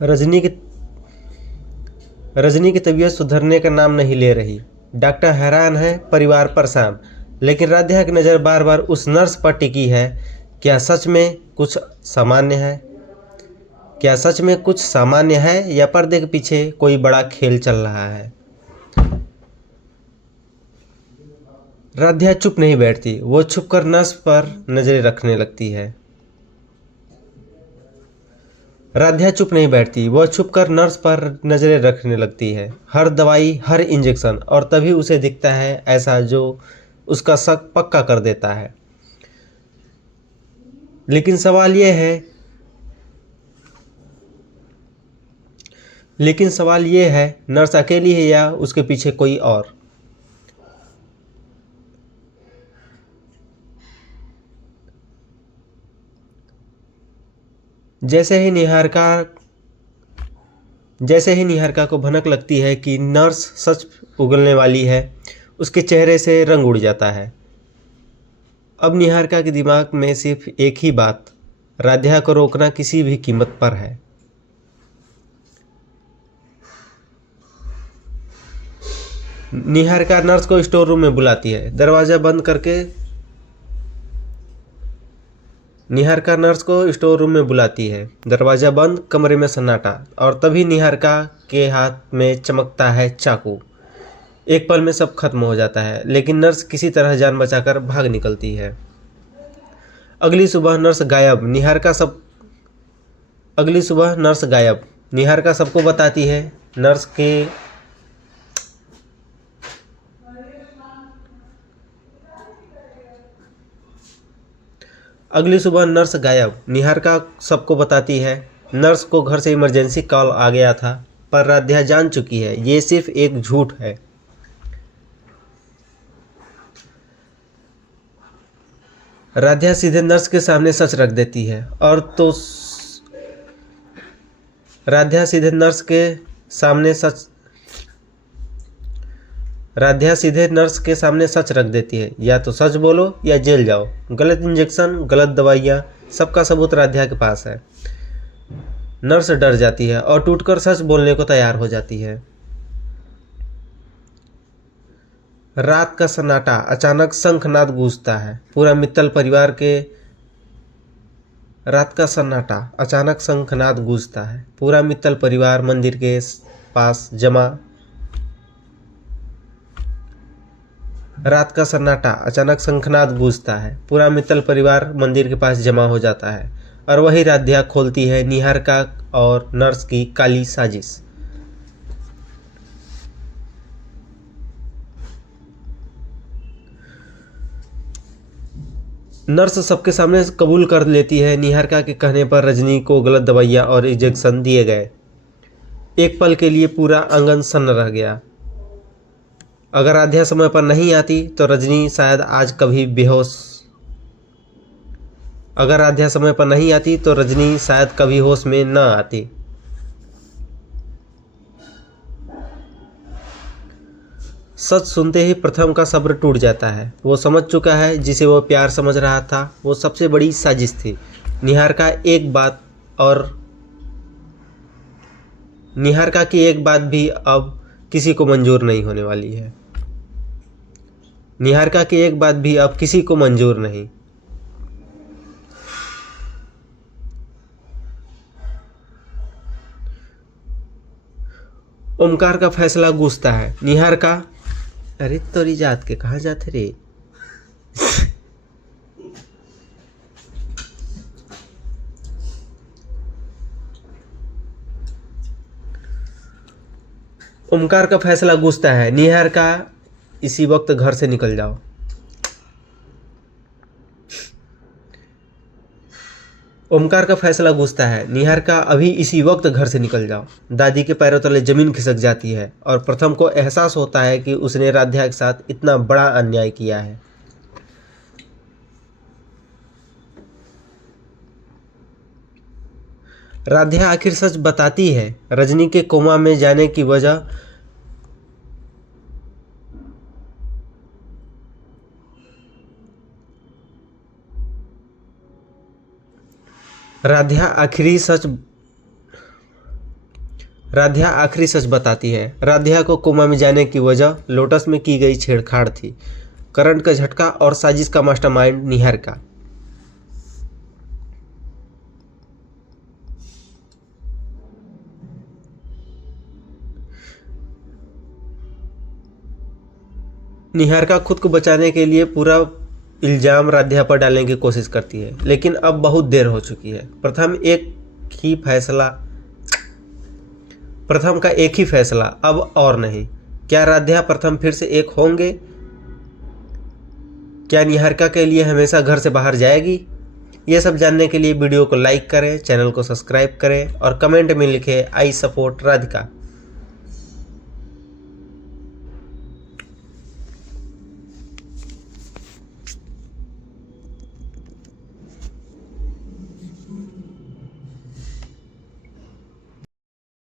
रजनी की रजनी की तबीयत सुधरने का नाम नहीं ले रही। डॉक्टर हैरान है, परिवार परेशान, लेकिन राध्या की नज़र बार बार उस नर्स पर टिकी है। क्या सच में कुछ सामान्य है? क्या सच में कुछ सामान्य है या पर्दे के पीछे कोई बड़ा खेल चल रहा है? राध्या चुप नहीं बैठती, वो छुपकर नर्स पर नजरें रखने लगती है। राध्या चुप नहीं बैठती, वह छुपकर नर्स पर नजरें रखने लगती है, हर दवाई, हर इंजेक्शन, और तभी उसे दिखता है ऐसा जो उसका शक पक्का कर देता है। लेकिन सवाल यह है लेकिन सवाल यह है, नर्स अकेली है या उसके पीछे कोई और? जैसे ही निहारिका को भनक लगती है कि नर्स सच उगलने वाली है, उसके चेहरे से रंग उड़ जाता है। अब निहारिका के दिमाग में सिर्फ एक ही बात, राध्या को रोकना किसी भी कीमत पर है। निहारिका नर्स को स्टोर रूम में बुलाती है। निहारिका नर्स को स्टोर रूम में बुलाती है। दरवाज़ा बंद, कमरे में सन्नाटा, और तभी निहारिका के हाथ में चमकता है चाकू। एक पल में सब खत्म हो जाता है, लेकिन नर्स किसी तरह जान बचाकर भाग निकलती है। अगली सुबह नर्स गायब। निहारिका सबको बताती है। अगली सुबह नर्स गायब। निहारिका सबको बताती है। नर्स को घर से इमरजेंसी कॉल आ गया था, पर राध्या जान चुकी है ये सिर्फ एक झूठ है। राध्या सीधे नर्स के सामने सच रख देती है, राध्या सीधे नर्स के सामने सच रख देती है, या तो सच बोलो या जेल जाओ। गलत इंजेक्शन, गलत दवाइयाँ, सबका सबूत राध्या के पास है। नर्स डर जाती है और टूटकर सच बोलने को तैयार हो जाती है। रात का सन्नाटा, अचानक शंखनाद गूंजता है। पूरा मित्तल परिवार के रात का सन्नाटा, अचानक शंखनाद गूंजता है। पूरा मित्तल परिवार मंदिर के पास जमा रात का सन्नाटा, अचानक शंखनाद गूंजता है। पूरा मित्तल परिवार मंदिर के पास जमा हो जाता है, और वही राध्या खोलती है निहारिका और नर्स की काली साजिश। नर्स सबके सामने कबूल कर लेती है, निहारिका के कहने पर रजनी को गलत दवाइयाँ और इंजेक्शन दिए गए। एक पल के लिए पूरा आंगन सन्न रह गया। अगर राध्या समय पर नहीं आती तो रजनी शायद आज कभी होश में न आती। सच सुनते ही प्रथम का सब्र टूट जाता है। वो समझ चुका है जिसे वो प्यार समझ रहा था वो सबसे बड़ी साजिश थी। निहारिका की एक बात भी अब किसी को मंजूर नहीं होने वाली है। ओमकार का फैसला गूंजता है। निहारिका, अरे तोरी जात के कहाँ जाते रे? ओमकार का फैसला गूंजता है। निहारिका, इसी वक्त घर से निकल जाओ। ओमकार का फैसला गूंजता है। निहारिका, अभी इसी वक्त घर से निकल जाओ। दादी के पैरों तले जमीन खिसक जाती है, और प्रथम को एहसास होता है कि उसने राध्या के साथ इतना बड़ा अन्याय किया है। राध्या आखिर सच बताती है। रजनी के कोमा में जाने की वजह राध्या आखिरी सच राध्या आखिरी सच बताती है। राध्या को कोमा में जाने की वजह लोटस में की गई छेड़छाड़ थी, करंट का झटका और साजिश का मास्टरमाइंड निहारिका। निहारिका खुद को बचाने के लिए पूरा इल्ज़ाम राध्या पर डालने की कोशिश करती है, लेकिन अब बहुत देर हो चुकी है। प्रथम का एक ही फैसला, अब और नहीं। क्या राध्या प्रथम फिर से एक होंगे? क्या निहारिका के लिए हमेशा घर से बाहर जाएगी? ये सब जानने के लिए वीडियो को लाइक करें, चैनल को सब्सक्राइब करें और कमेंट में लिखें आई सपोर्ट राधिका।